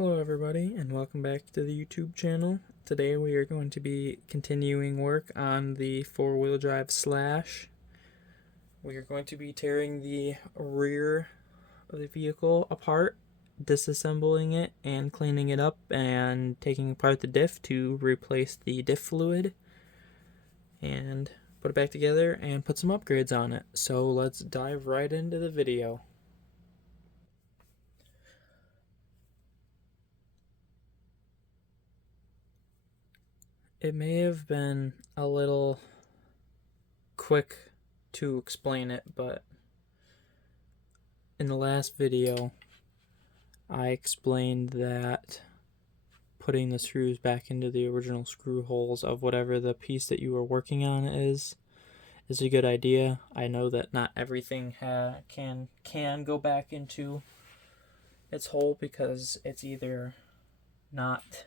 Hello everybody and welcome back to the YouTube channel. Today we are going to be continuing work on the four-wheel drive Slash. We are going to be tearing the rear of the vehicle apart, disassembling it and cleaning it up and taking apart the diff to replace the diff fluid and put it back together and put some upgrades on it. So let's dive right into the video. It may have been a little quick to explain it, but in the last video I explained that putting the screws back into the original screw holes of whatever the piece that you were working on is a good idea. I know that not everything can go back into its hole because it's either not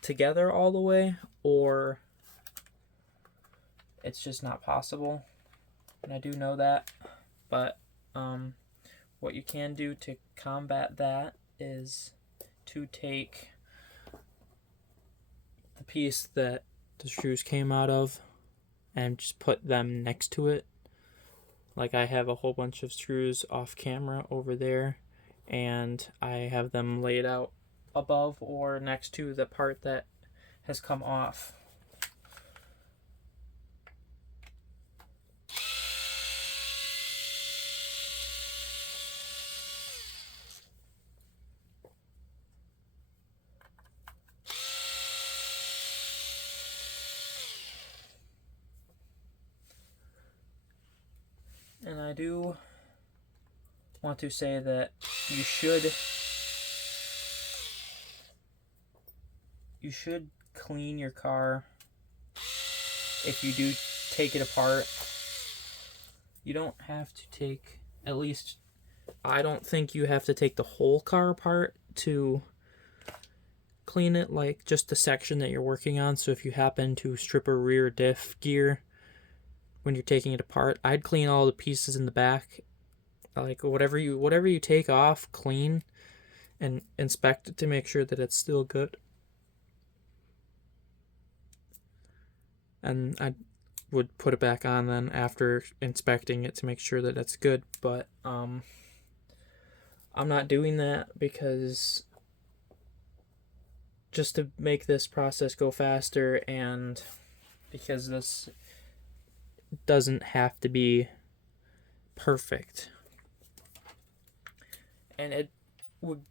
together all the way or it's just not possible, and I do know that. But what you can do to combat that is to take the piece that the screws came out of and just put them next to it. Like I have a whole bunch of screws off camera over there, and I have them laid out above or next to the part that has come off. And I do want to say that you should clean your car if you do take it apart. You don't have to take, at least I don't think you have to take the whole car apart to clean it, like just the section that you're working on. So if you happen to strip a rear diff gear when you're taking it apart, I'd clean all the pieces in the back. Like whatever you take off, clean and inspect it to make sure that it's still good. And I would put it back on then after inspecting it to make sure that it's good. But I'm not doing that because just to make this process go faster, and because this doesn't have to be perfect. And it would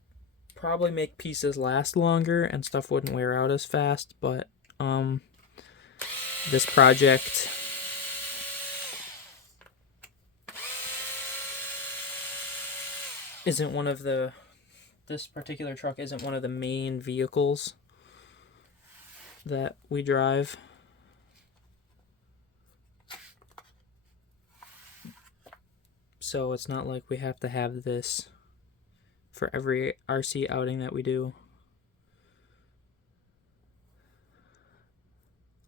probably make pieces last longer and stuff wouldn't wear out as fast, but this project isn't one of the, this particular truck isn't one of the main vehicles that we drive. So it's not like we have to have this for every RC outing that we do.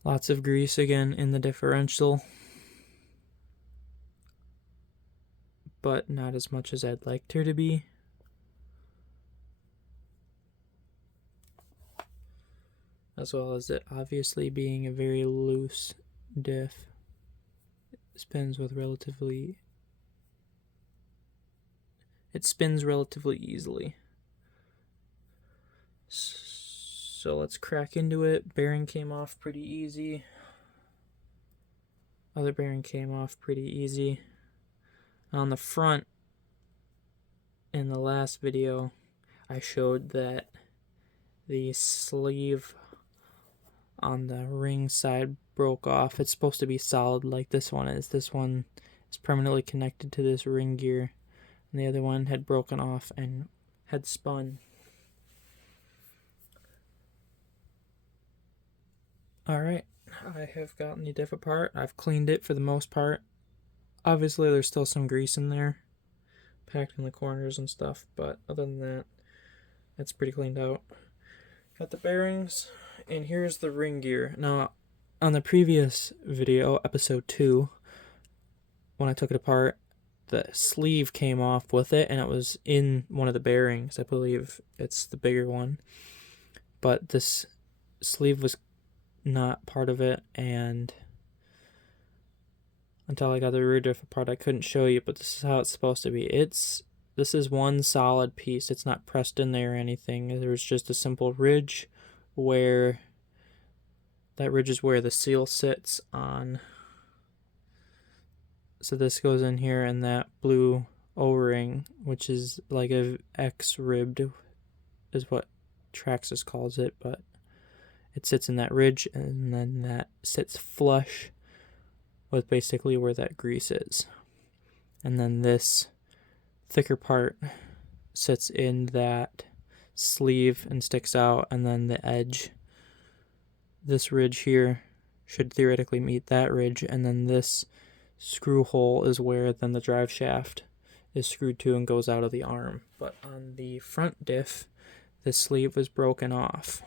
Lots of grease again in the differential, but not as much as I'd like there to be. As well as it obviously being a very loose diff. It spins relatively easily. So let's crack into it. Bearing came off pretty easy. Other bearing came off pretty easy. On the front, in the last video, I showed that the sleeve on the ring side broke off. It's supposed to be solid like this one is. This one is permanently connected to this ring gear, and the other one had broken off and had spun. Alright, I have gotten the diff apart. I've cleaned it for the most part. Obviously there's still some grease in there, packed in the corners and stuff, but other than that, it's pretty cleaned out. Got the bearings, and here's the ring gear. Now, on the previous video, episode 2, when I took it apart, the sleeve came off with it, and it was in one of the bearings. I believe it's the bigger one. But this sleeve was not part of it, and until I got the rear diff apart, I couldn't show you, but this is how it's supposed to be. This is one solid piece. It's not pressed in there or anything. There's just a simple ridge where that ridge is where the seal sits on. So this goes in here, and that blue O-ring, which is like a X-ribbed, is what Traxxas calls it, but it sits in that ridge, and then that sits flush with basically where that grease is. And then this thicker part sits in that sleeve and sticks out, and then the edge, this ridge here, should theoretically meet that ridge, and then this screw hole is where then the drive shaft is screwed to and goes out of the arm. But on the front diff, the sleeve was broken off.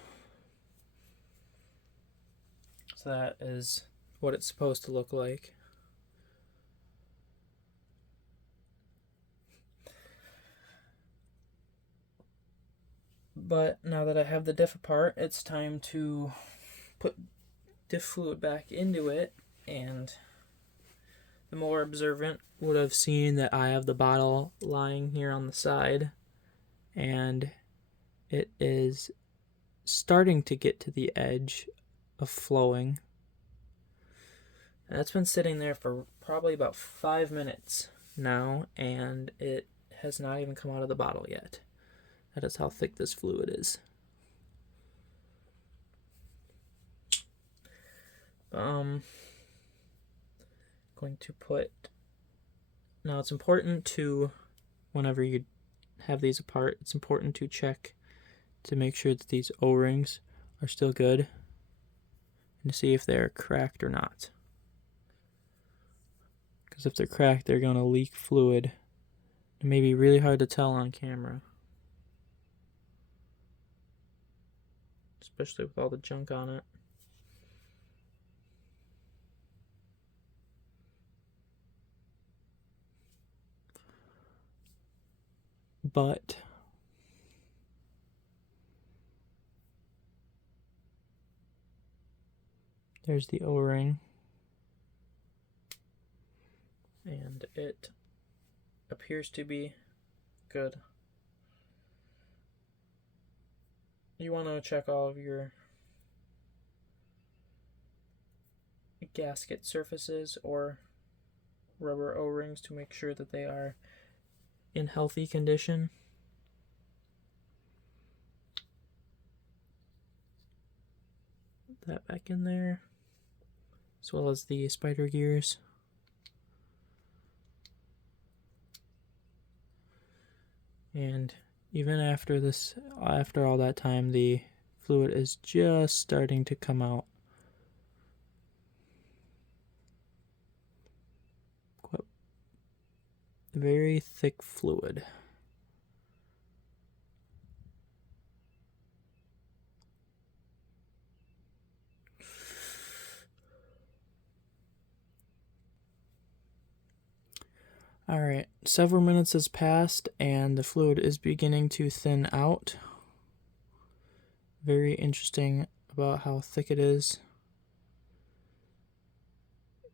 So that is what it's supposed to look like. But now that I have the diff apart, it's time to put diff fluid back into it, and the more observant would have seen that I have the bottle lying here on the side, and it is starting to get to the edge of flowing. And that's been sitting there for probably about 5 minutes now, and it has not even come out of the bottle yet. That is how thick this fluid is. Going to put, now it's important to, whenever you have these apart, it's important to check to make sure that these O-rings are still good and to see if they're cracked or not. Because if they're cracked, they're going to leak fluid. It may be really hard to tell on camera, especially with all the junk on it. But there's the O-ring, and it appears to be good. You want to check all of your gasket surfaces or rubber O-rings to make sure that they are in healthy condition. Put that back in there, as well as the spider gears. And even after this, after all that time, the fluid is just starting to come out. Very thick fluid. Alright, several minutes has passed and the fluid is beginning to thin out. Very interesting about how thick it is.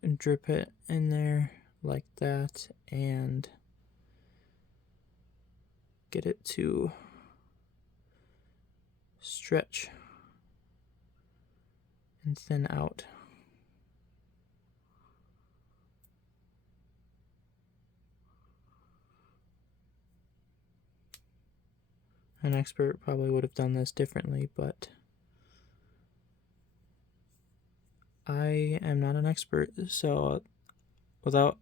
And drip it in there like that and get it to stretch and thin out. An expert probably would have done this differently, but I am not an expert, so without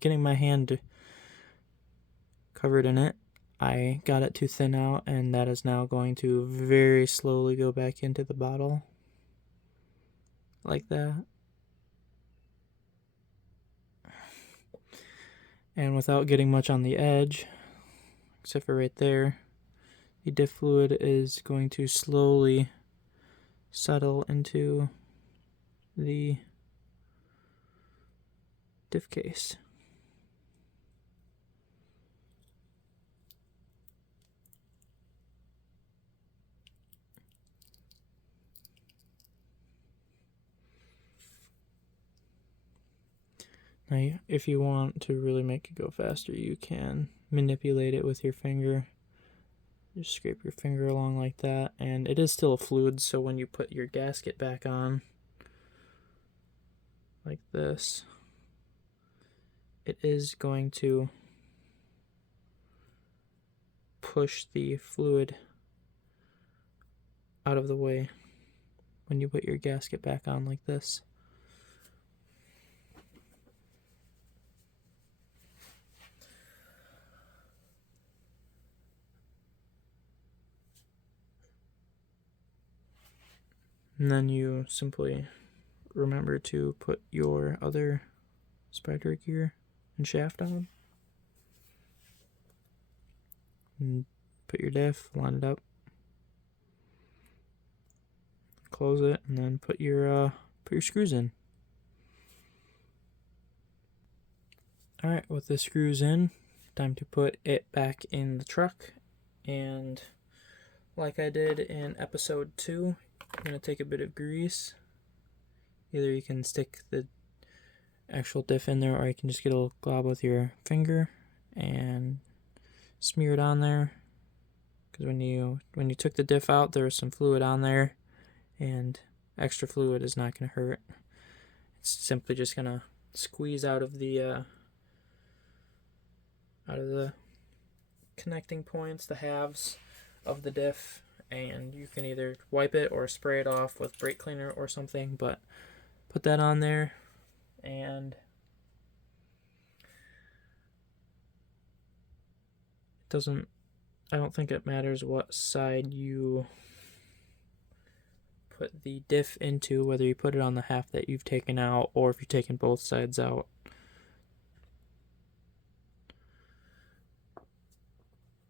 getting my hand covered in it, I got it to thin out, and that is now going to very slowly go back into the bottle, like that. And without getting much on the edge, except for right there, the diff fluid is going to slowly settle into the diff case. Now, if you want to really make it go faster, you can manipulate it with your finger. Just scrape your finger along like that, and it is still a fluid, so when you put your gasket back on, like this, it is going to push the fluid out of the way when you put your gasket back on like this. And then you simply remember to put your other spider gear and shaft on. And put your diff, line it up, close it, and then put your screws in. Alright, with the screws in, time to put it back in the truck. And like I did in episode 2, I'm going to take a bit of grease. Either you can stick the actual diff in there, or you can just get a little glob with your finger and smear it on there. Because when you took the diff out, there was some fluid on there, and extra fluid is not going to hurt. It's simply just going to squeeze out of the connecting points, the halves of the diff, and you can either wipe it or spray it off with brake cleaner or something, but put that on there. And I don't think it matters what side you put the diff into, whether you put it on the half that you've taken out or if you're taking both sides out.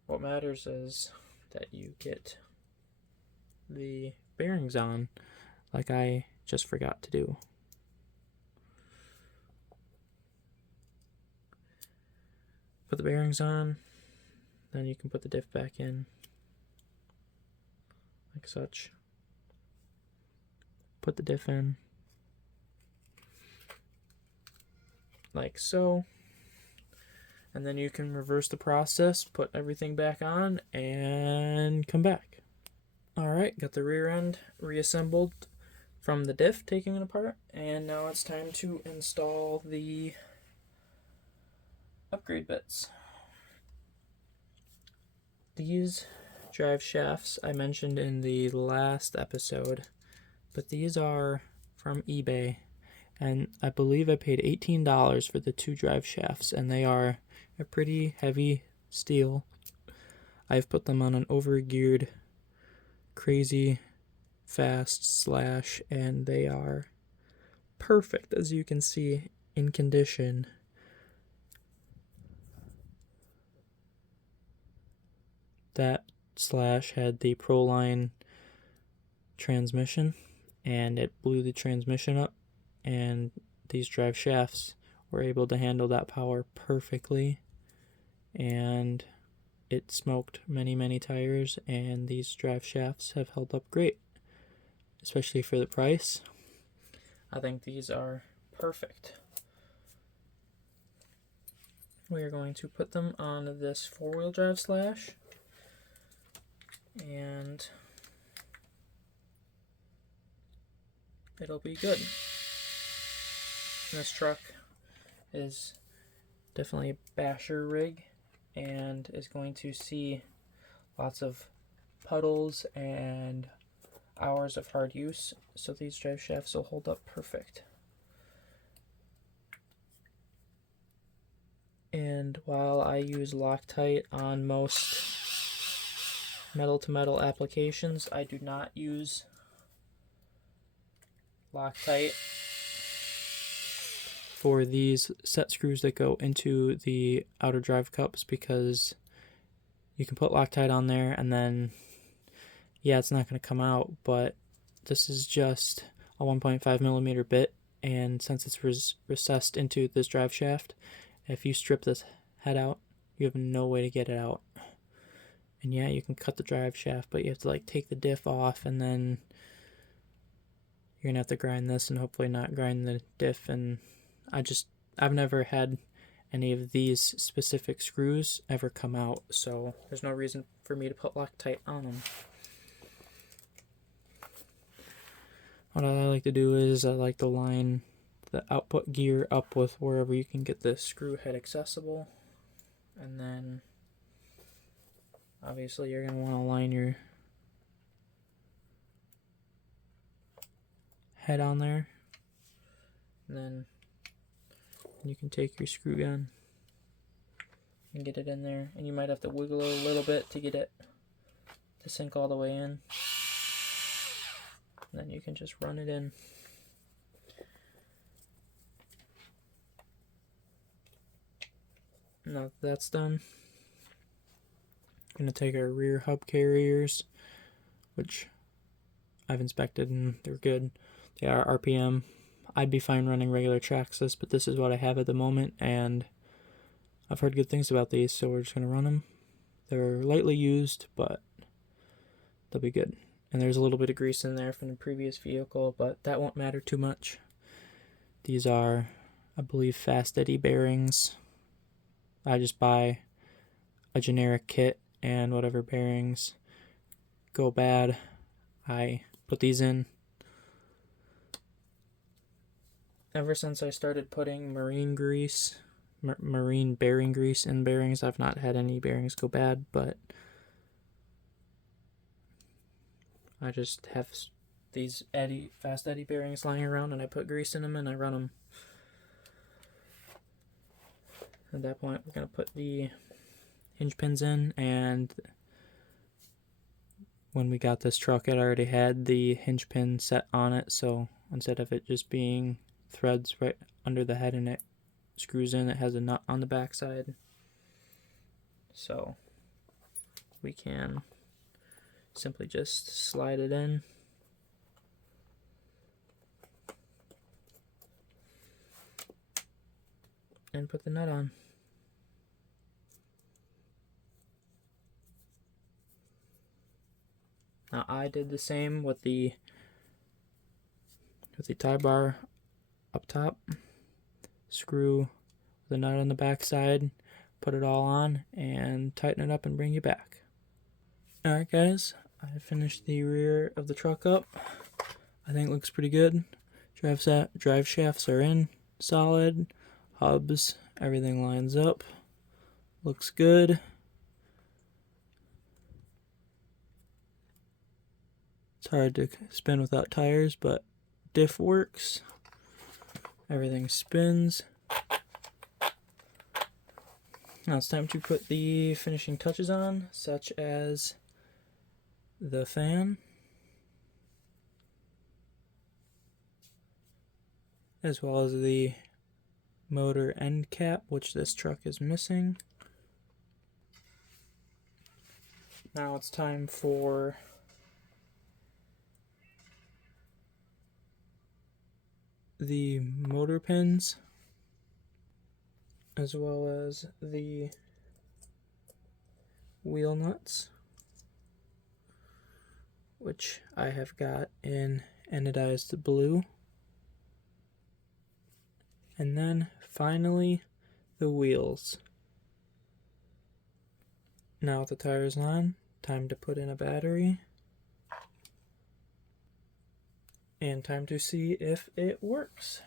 What matters is that you get the bearings on, like I just forgot to do. Put the bearings on, then you can put the diff back in, like such. Put the diff in, like so. And then you can reverse the process, put everything back on, and come back. Alright, got the rear end reassembled from the diff, taking it apart. And now it's time to install the upgrade bits. These drive shafts I mentioned in the last episode, but these are from eBay. And I believe I paid $18 for the 2 drive shafts, and they are a pretty heavy steel. I've put them on an overgeared, crazy fast slash, and they are perfect, as you can see, in condition. That slash had the Proline transmission, and it blew the transmission up, and these drive shafts were able to handle that power perfectly, and it smoked many tires, and these drive shafts have held up great, especially for the price. I think these are perfect. We are going to put them on this 4-wheel drive slash, and it'll be good. This truck is definitely a basher rig and is going to see lots of puddles and hours of hard use, so these drive shafts will hold up perfect. And while I use Loctite on most metal-to-metal applications, I do not use Loctite for these set screws that go into the outer drive cups, because you can put Loctite on there and then, yeah, it's not going to come out, but this is just a 1.5 millimeter bit, and since it's recessed into this drive shaft, if you strip this head out, you have no way to get it out. And yeah, you can cut the drive shaft, but you have to like take the diff off, and then you're gonna have to grind this and hopefully not grind the diff. And I've never had any of these specific screws ever come out, so there's no reason for me to put Loctite on them. What I like to do is I like to line the output gear up with wherever you can get the screw head accessible, and then obviously you're going to want to line your head on there, and then you can take your screw gun and get it in there, and you might have to wiggle it a little bit to get it to sink all the way in, and then you can just run it in. Now that that's done, I'm going to take our rear hub carriers, which I've inspected and they're good. They are RPM. I'd be fine running regular Traxxas, but this is what I have at the moment, and I've heard good things about these, so we're just going to run them. They're lightly used, but they'll be good. And there's a little bit of grease in there from the previous vehicle, but that won't matter too much. These are, I believe, fast eddy bearings. I just buy a generic kit, and whatever bearings go bad, I put these in. Ever since I started putting marine bearing grease in bearings, I've not had any bearings go bad, but I just have these fast eddy bearings lying around, and I put grease in them and I run them. At that point, we're going to put the hinge pins in, and when we got this truck, it already had the hinge pin set on it, so instead of it just being threads right under the head and it screws in, it has a nut on the back side, so we can simply just slide it in and put the nut on. Now I did the same with the tie bar up top. Screw the nut on the back side, put it all on, and tighten it up and bring you back. Alright guys, I finished the rear of the truck up. I think it looks pretty good. Drive shafts are in solid. Hubs, everything lines up. Looks good. It's hard to spin without tires, but diff works. Everything spins. Now it's time to put the finishing touches on, such as the fan, as well as the motor end cap, which this truck is missing. Now it's time for the motor pins, as well as the wheel nuts, which I have got in anodized blue. And then finally the wheels. Now with the tires on, time to put in a battery. And time to see if it works.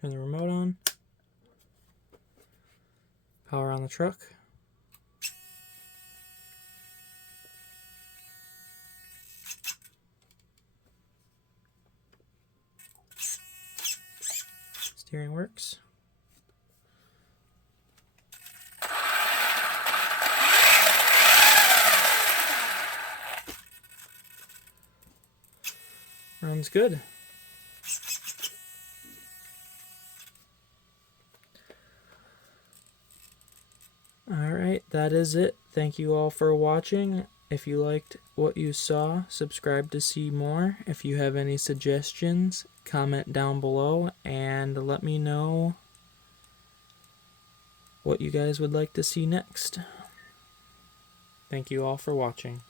Turn the remote on. Power on the truck. Steering works. Runs good. Alright, that is it. Thank you all for watching. If you liked what you saw, subscribe to see more. If you have any suggestions, comment down below and let me know what you guys would like to see next. Thank you all for watching.